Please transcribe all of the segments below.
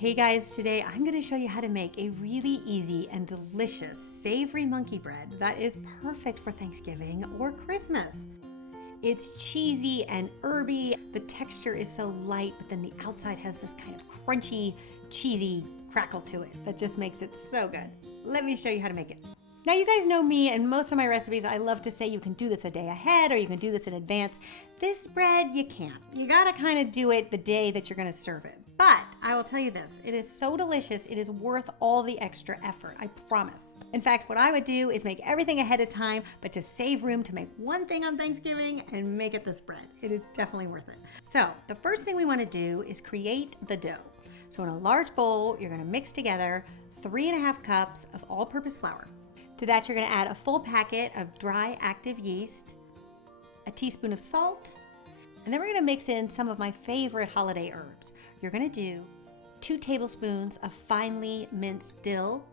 Hey guys, today I'm going to show you how to make a really easy and delicious savory monkey bread that is perfect for Thanksgiving or Christmas. It's cheesy and herby. The texture is so light, but then the outside has this kind of crunchy, cheesy crackle to it that just makes it so good. Let me show you how to make it. Now you guys know me and most of my recipes, I love to say you can do this a day ahead or you can do this in advance. This bread, you can't. You gotta kind of do it the day that you're gonna serve it. But I will tell you this, it is so delicious, it is worth all the extra effort, I promise. In fact, what I would do is make everything ahead of time, but to save room to make one thing on Thanksgiving and make it this bread. It is definitely worth it. So the first thing we wanna do is create the dough. So in a large bowl, you're gonna mix together 3½ cups of all-purpose flour. To that, you're gonna add a full packet of dry active yeast, a teaspoon of salt, and then we're gonna mix in some of my favorite holiday herbs. You're gonna do 2 tablespoons of finely minced dill,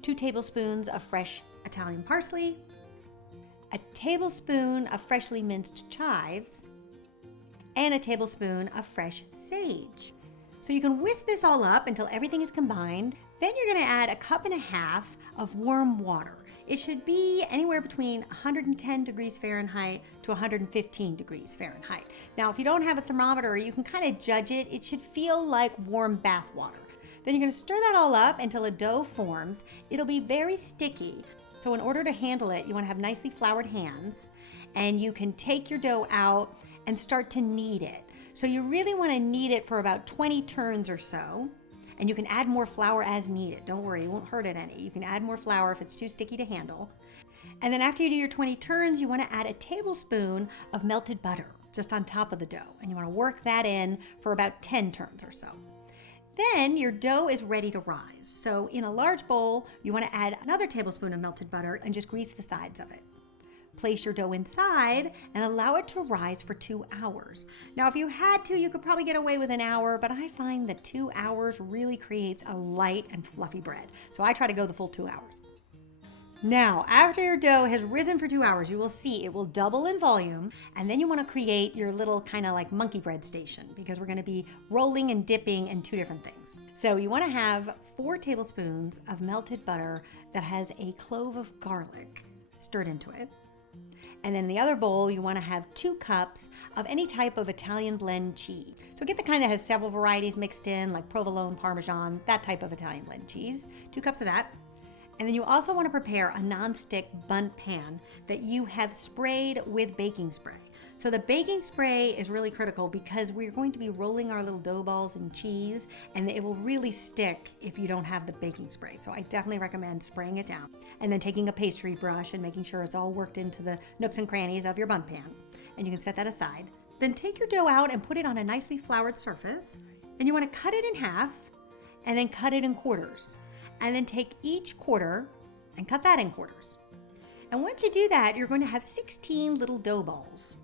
2 tablespoons of fresh Italian parsley, a tablespoon of freshly minced chives, and a tablespoon of fresh sage. So you can whisk this all up until everything is combined. Then you're gonna add 1.5 cups of warm water. It should be anywhere between 110 degrees Fahrenheit to 115 degrees Fahrenheit. Now, if you don't have a thermometer, you can kind of judge it. It should feel like warm bath water. Then you're gonna stir that all up until a dough forms. It'll be very sticky. So in order to handle it, you wanna have nicely floured hands, and you can take your dough out and start to knead it. So you really wanna knead it for about 20 turns or so. And you can add more flour as needed. Don't worry, it won't hurt it any. You can add more flour if it's too sticky to handle. And then after you do your 20 turns, you wanna add a tablespoon of melted butter just on top of the dough. And you wanna work that in for about 10 turns or so. Then your dough is ready to rise. So in a large bowl, you wanna add another tablespoon of melted butter and just grease the sides of it. Place your dough inside and allow it to rise for 2 hours. Now, if you had to, you could probably get away with an hour, but I find that 2 hours really creates a light and fluffy bread. So I try to go the full 2 hours. Now, after your dough has risen for 2 hours, you will see it will double in volume, and then you want to create your little kind of like monkey bread station because we're going to be rolling and dipping in 2 different things. So you want to have 4 tablespoons of melted butter that has a clove of garlic stirred into it. And then in the other bowl, you want to have 2 cups of any type of Italian blend cheese. So get the kind that has several varieties mixed in, like provolone, parmesan, that type of Italian blend cheese. 2 cups of that. And then you also want to prepare a non-stick bundt pan that you have sprayed with baking spray. So the baking spray is really critical because we're going to be rolling our little dough balls in cheese, and it will really stick if you don't have the baking spray. So I definitely recommend spraying it down and then taking a pastry brush and making sure it's all worked into the nooks and crannies of your bundt pan. And you can set that aside. Then take your dough out and put it on a nicely floured surface. And you want to cut it in half and then cut it in quarters. And then take each quarter and cut that in quarters. And once you do that, you're going to have 16 little dough balls.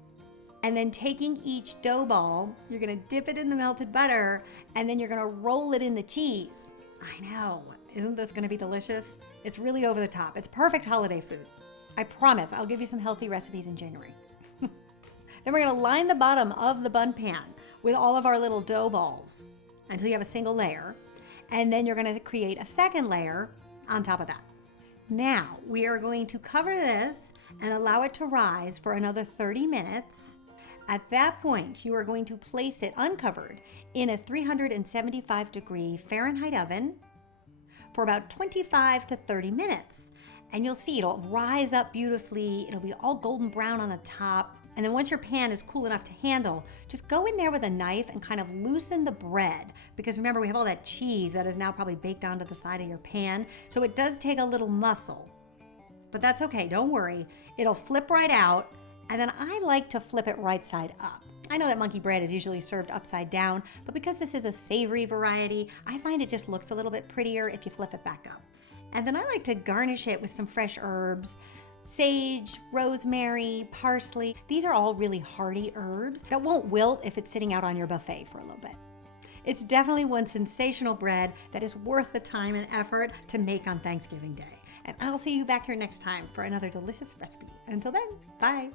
And then taking each dough ball, you're gonna dip it in the melted butter, and then you're gonna roll it in the cheese. I know, isn't this gonna be delicious? It's really over the top. It's perfect holiday food. I promise, I'll give you some healthy recipes in January. Then we're gonna line the bottom of the bundt pan with all of our little dough balls until you have a single layer. And then you're gonna create a second layer on top of that. Now, we are going to cover this and allow it to rise for another 30 minutes. At that point, you are going to place it uncovered in a 375 degree Fahrenheit oven for about 25 to 30 minutes. And you'll see it'll rise up beautifully. It'll be all golden brown on the top. And then once your pan is cool enough to handle, just go in there with a knife and kind of loosen the bread. Because remember, we have all that cheese that is now probably baked onto the side of your pan. So it does take a little muscle, but that's okay, don't worry. It'll flip right out. And then I like to flip it right side up. I know that monkey bread is usually served upside down, but because this is a savory variety, I find it just looks a little bit prettier if you flip it back up. And then I like to garnish it with some fresh herbs, sage, rosemary, parsley. These are all really hearty herbs that won't wilt if it's sitting out on your buffet for a little bit. It's definitely one sensational bread that is worth the time and effort to make on Thanksgiving Day. And I'll see you back here next time for another delicious recipe. Until then, bye.